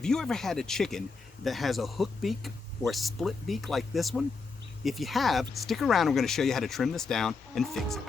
Have you ever had a chicken that has a hook beak or a split beak like this one? If you have, stick around. I'm going to show you how to trim this down and fix it.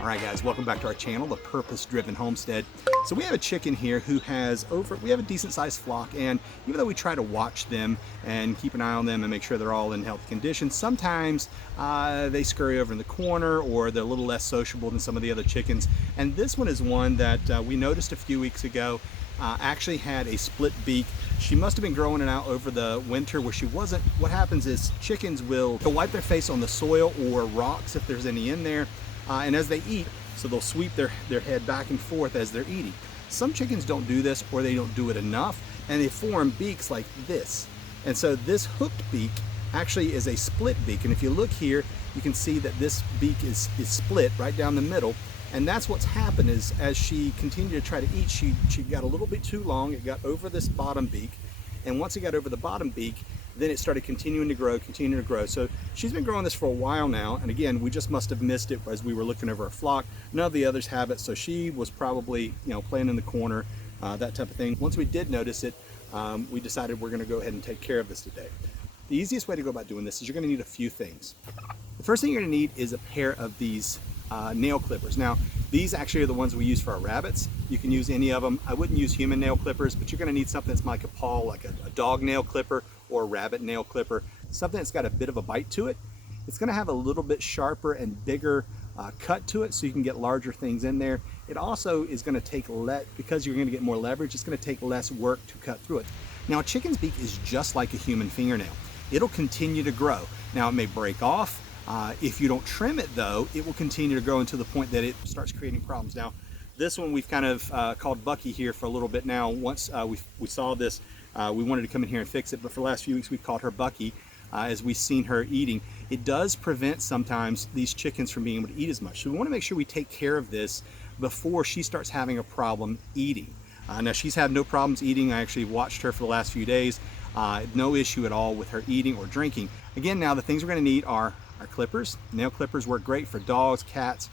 All right guys, welcome back to our channel, the Purpose Driven Homestead. So we have a chicken here who has we have a decent sized flock, and even though we try to watch them and keep an eye on them and make sure they're all in healthy condition, sometimes they scurry over in the corner or they're a little less sociable than some of the other chickens. And this one is one that we noticed a few weeks ago, actually had a split beak. She must have been growing it out over the winter where she wasn't. What happens is chickens will wipe their face on the soil or rocks if there's any in there. And as they eat, so they'll sweep their head back and forth as they're eating. Some chickens don't do this, or they don't do it enough, and they form beaks like this. And so this hooked beak actually is a split beak. And if you look here, you can see that this beak is split right down the middle. And that's what's happened is as she continued to try to eat, she got a little bit too long. It got over this bottom beak. And once it got over the bottom beak, then it started continuing to grow. So she's been growing this for a while now. And again, we just must have missed it as we were looking over our flock. None of the others have it. So she was probably, playing in the corner, that type of thing. Once we did notice it, we decided we're gonna go ahead and take care of this today. The easiest way to go about doing this is you're gonna need a few things. The first thing you're gonna need is a pair of these nail clippers. Now, these actually are the ones we use for our rabbits. You can use any of them. I wouldn't use human nail clippers, but you're gonna need something that's like a paw, like a dog nail clipper or a rabbit nail clipper, something that's got a bit of a bite to it. It's gonna have a little bit sharper and bigger cut to it so you can get larger things in there. It also is gonna take because you're gonna get more leverage, it's gonna take less work to cut through it. Now, a chicken's beak is just like a human fingernail. It'll continue to grow. Now, it may break off. If you don't trim it though, it will continue to grow until the point that it starts creating problems. Now, this one we've kind of called Bucky here for a little bit now. Once we saw this, we wanted to come in here and fix it, but for the last few weeks we've called her Bucky as we've seen her eating. It does prevent sometimes these chickens from being able to eat as much. So we want to make sure we take care of this before she starts having a problem eating. Now, she's had no problems eating. I actually watched her for the last few days. No issue at all with her eating or drinking. Again, now the things we're going to need are our clippers. Nail clippers work great for dogs, cats,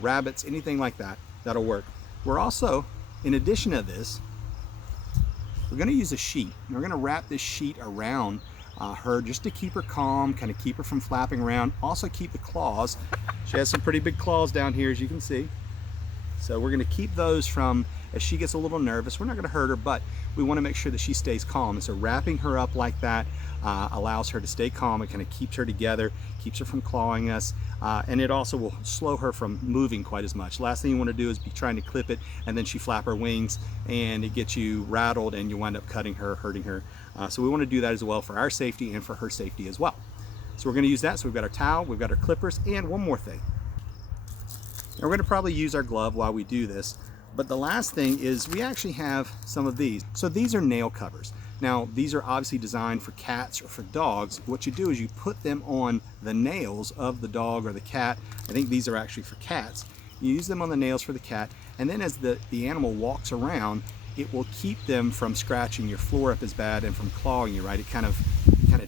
rabbits, anything like that. That'll work. We're also, in addition to this, we're going to use a sheet. We're going to wrap this sheet around her just to keep her calm, kind of keep her from flapping around. Also keep the claws. She has some pretty big claws down here, as you can see. So we're going to keep those from, as she gets a little nervous, we're not going to hurt her, but we want to make sure that she stays calm. And so wrapping her up like that allows her to stay calm. It kind of keeps her together, keeps her from clawing us, and it also will slow her from moving quite as much. Last thing you want to do is be trying to clip it and then she flap her wings and it gets you rattled and you wind up cutting her, hurting her. So we want to do that as well for our safety and for her safety as well. So we're going to use that. So we've got our towel, we've got our clippers, and one more thing. And we're going to probably use our glove while we do this. But the last thing is we actually have some of these. So these are nail covers. Now, these are obviously designed for cats or for dogs. What you do is you put them on the nails of the dog or the cat. I think these are actually for cats. You use them on the nails for the cat, and then as the animal walks around, it will keep them from scratching your floor up as bad and from clawing you, right? It kind of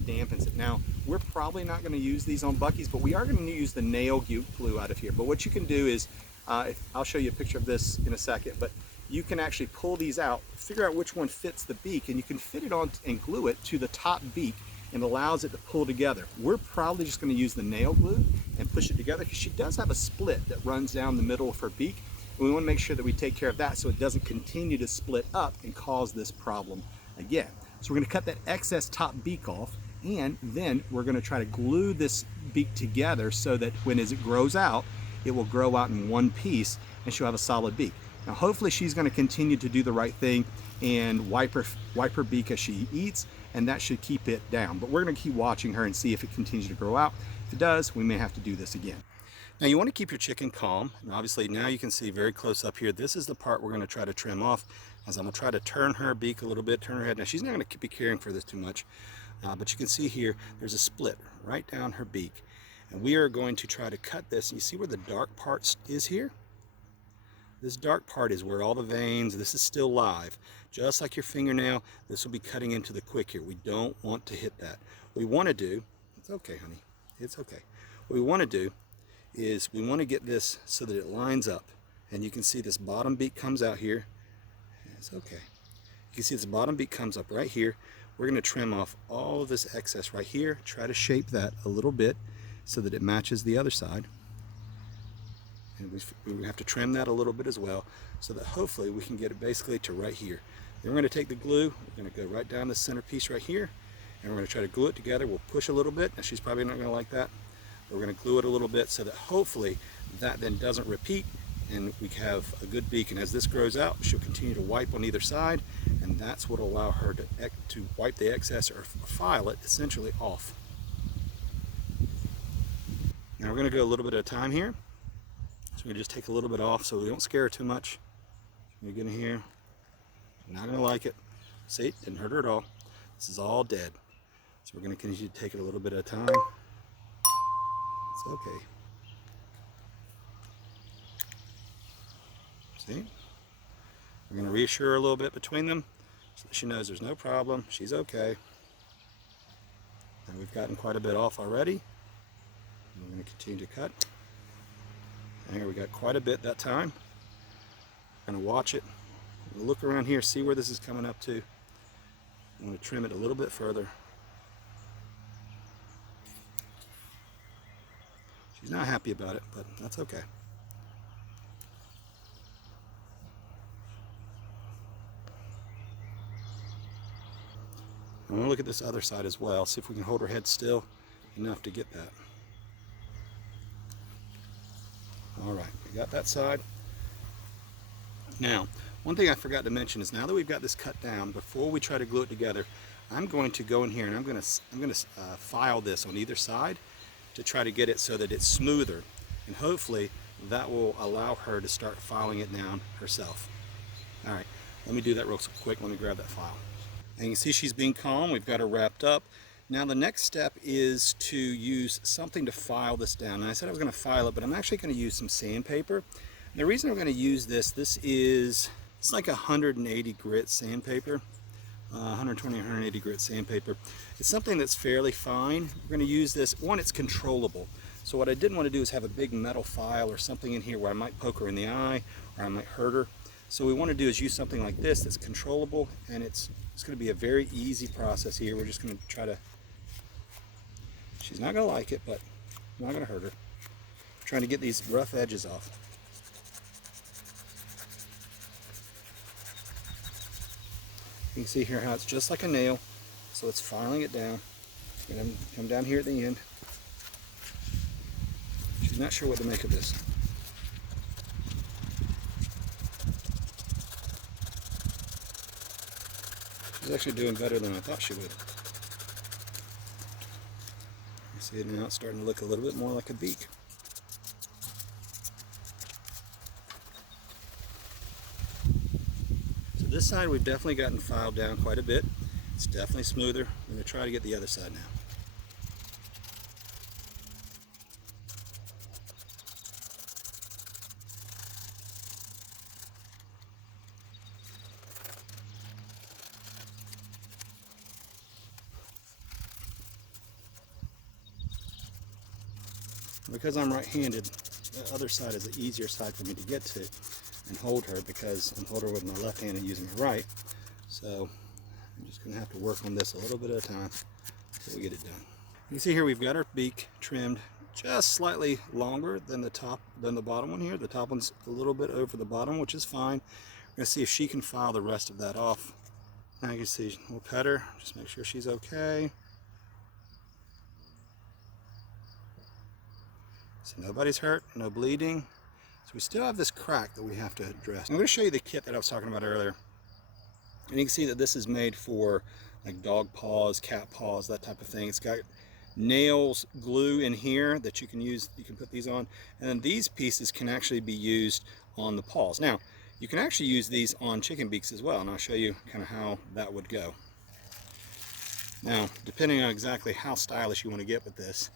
dampens it. Now, we're probably not going to use these on Bucky's, but we are going to use the nail glue out of here. But what you can do is, I'll show you a picture of this in a second, but you can actually pull these out, figure out which one fits the beak, and you can fit it on and glue it to the top beak, and allows it to pull together. We're probably just going to use the nail glue and push it together because she does have a split that runs down the middle of her beak. And we want to make sure that we take care of that so it doesn't continue to split up and cause this problem again. So we're going to cut that excess top beak off, and then we're going to try to glue this beak together so that as it grows out, it will grow out in one piece and she'll have a solid beak. Now, hopefully she's going to continue to do the right thing and wipe her beak as she eats, and that should keep it down. But we're going to keep watching her and see if it continues to grow out. If it does, we may have to do this again. Now, you want to keep your chicken calm. And obviously, now you can see very close up here, this is the part we're going to try to trim off, as I'm going to try to turn her beak a little bit, turn her head. Now, she's not going to be caring for this too much, but you can see here, there's a split right down her beak. And we are going to try to cut this. You see where the dark part is here? This dark part is where all the veins, this is still live. Just like your fingernail, this will be cutting into the quick here. We don't want to hit that. What we want to do, it's okay, honey, it's okay. What we want to do is we want to get this so that it lines up And you can see this bottom beak comes out here. It's okay. You can see this bottom beak comes up right here. We're going to trim off all of this excess right here. Try to shape that a little bit so that it matches the other side. And we have to trim that a little bit as well so that hopefully we can get it basically to right here. Then we're going to take the glue, we're going to go right down the center piece right here, and we're going to try to glue it together. We'll push a little bit. Now she's probably not going to like that. We're going to glue it a little bit so that hopefully that then doesn't repeat and we have a good beak. And as this grows out, she'll continue to wipe on either side, and that's what will allow her to wipe the excess or file it essentially off. Now we're going to go a little bit at a time here. So we just take a little bit off so we don't scare her too much. You get in here, she's not going to like it. See, didn't hurt her at all. This is all dead. So we're going to continue to take it a little bit at a time. It's okay. See? We're going to reassure her a little bit between them so that she knows there's no problem. She's okay. And we've gotten quite a bit off already. And we're going to continue to cut. And here we got quite a bit that time. I'm going to watch it. I'm going to look around here, see where this is coming up to. I'm going to trim it a little bit further. She's not happy about it, but that's okay. I'm going to look at this other side as well, see if we can hold her head still enough to get that. All right, we got that side. Now, one thing I forgot to mention is now that we've got this cut down, before we try to glue it together, I'm going to go in here and I'm going to file this on either side to try to get it so that it's smoother, and hopefully that will allow her to start filing it down herself. All right, let me do that real quick. Let me grab that file. And you can see she's being calm. We've got her wrapped up. Now the next step is to use something to file this down. And I said I was going to file it, but I'm actually going to use some sandpaper. And the reason we're going to use this it's like 180 grit sandpaper, 120 or 180 grit sandpaper. It's something that's fairly fine. We're going to use this. One, it's controllable. So what I didn't want to do is have a big metal file or something in here where I might poke her in the eye or I might hurt her. So what we want to do is use something like this that's controllable, and it's going to be a very easy process here. We're just going to try to, she's not going to like it, but I'm not going to hurt her. I'm trying to get these rough edges off. You can see here how it's just like a nail, so it's filing it down. And come down here at the end. She's not sure what to make of this. She's actually doing better than I thought she would. You see it now, it's starting to look a little bit more like a beak. So this side we've definitely gotten filed down quite a bit. It's definitely smoother. I'm going to try to get the other side now. Because I'm right-handed, the other side is the easier side for me to get to and hold her, because I'm holding her with my left hand and using my right. So I'm just going to have to work on this a little bit at a time until we get it done. You can see here we've got our beak trimmed just slightly longer than the bottom one here. The top one's a little bit over the bottom, which is fine. We're going to see if she can file the rest of that off. Now you can see we'll pet her, just make sure she's okay. So nobody's hurt, no bleeding. So we still have this crack that we have to address. I'm going to show you the kit that I was talking about earlier. And you can see that this is made for like dog paws, cat paws, that type of thing. It's got nails, glue in here that you can use. You can put these on. And then these pieces can actually be used on the paws. Now, you can actually use these on chicken beaks as well. And I'll show you kind of how that would go. Now, depending on exactly how stylish you want to get with this,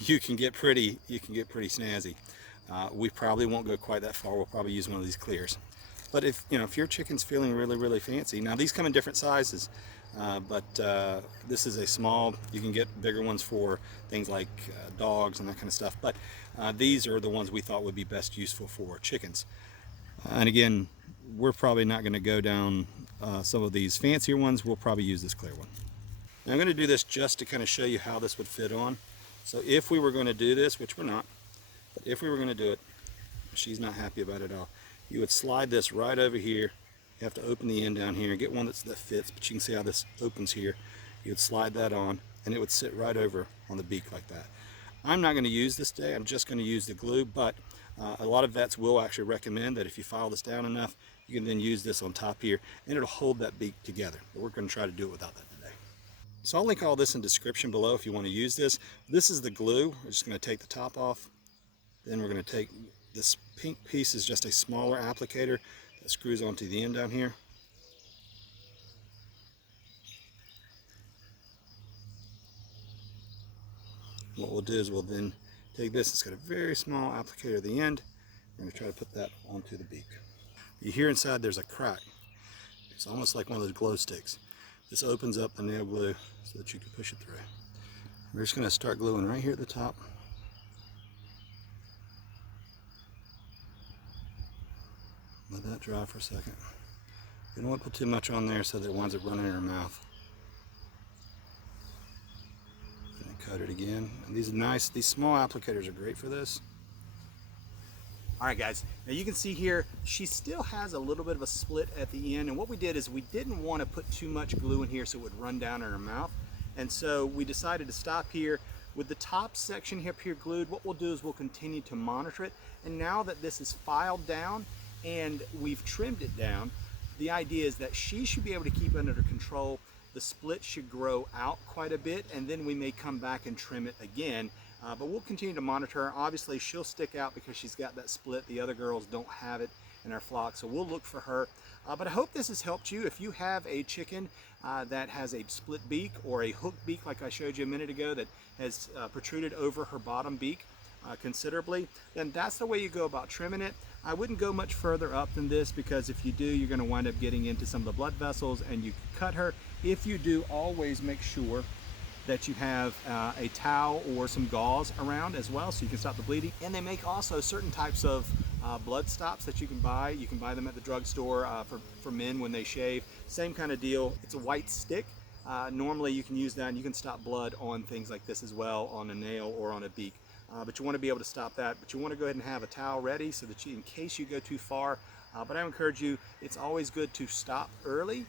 you can get pretty snazzy. We probably won't go quite that far. We'll probably use one of these clears. But if your chicken's feeling really fancy, now these come in different sizes. but this is a small. You can get bigger ones for things like dogs and that kind of stuff, but these are the ones we thought would be best useful for chickens. And again, we're probably not going to go down some of these fancier ones. We'll probably use this clear one. Now I'm going to do this just to kind of show you how this would fit on. So if we were going to do this, which we're not, but if we were going to do it, she's not happy about it at all. You would slide this right over here. You have to open the end down here and get one that fits, but you can see how this opens here. You would slide that on and it would sit right over on the beak like that. I'm not going to use this today. I'm just going to use the glue, but a lot of vets will actually recommend that if you file this down enough, you can then use this on top here and it'll hold that beak together. But we're going to try to do it without that today. So I'll link all this in the description below if you want to use this. This is the glue. We're just going to take the top off. Then we're going to take this pink piece, is just a smaller applicator that screws onto the end down here. What we'll do is we'll then take this. It's got a very small applicator at the end. We're going to try to put that onto the beak. You hear inside there's a crack. It's almost like one of those glow sticks. This opens up the nail glue so that you can push it through. We're just going to start gluing right here at the top. Let that dry for a second. You don't want to put too much on there so that it winds up running in her mouth. And cut it again. And these small applicators are great for this. All right, guys, now you can see here, she still has a little bit of a split at the end. And what we did is we didn't want to put too much glue in here so it would run down in her mouth. And so we decided to stop here. With the top section up here glued, what we'll do is we'll continue to monitor it. And now that this is filed down and we've trimmed it down, the idea is that she should be able to keep it under control. The split should grow out quite a bit, and then we may come back and trim it again. But we'll continue to monitor her. Obviously, she'll stick out because she's got that split. The other girls don't have it in our flock, so we'll look for her. But I hope this has helped you. If you have a chicken that has a split beak or a hook beak like I showed you a minute ago that has protruded over her bottom beak considerably, then that's the way you go about trimming it. I wouldn't go much further up than this, because if you do, you're going to wind up getting into some of the blood vessels and you can cut her. If you do, always make sure that you have a towel or some gauze around as well so you can stop the bleeding. And they make also certain types of blood stops that you can buy. You can buy them at the drugstore for men when they shave. Same kind of deal. It's a white stick. Normally you can use that and you can stop blood on things like this as well, on a nail or on a beak. But you want to be able to stop that. But you want to go ahead and have a towel ready so that in case you go too far. But I encourage you, it's always good to stop early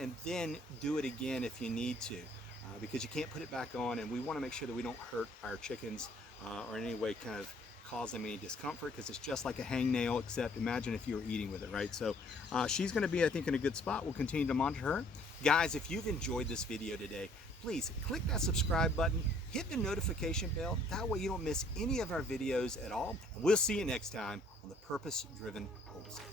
and then do it again if you need to. Because you can't put it back on, and we want to make sure that we don't hurt our chickens or in any way kind of cause them any discomfort, because it's just like a hangnail, except imagine if you were eating with it, right? So she's going to be, I think, in a good spot. We'll continue to monitor her. Guys, if you've enjoyed this video today, please click that subscribe button, hit the notification bell. That way you don't miss any of our videos at all. And we'll see you next time on the Purpose Driven Homestead.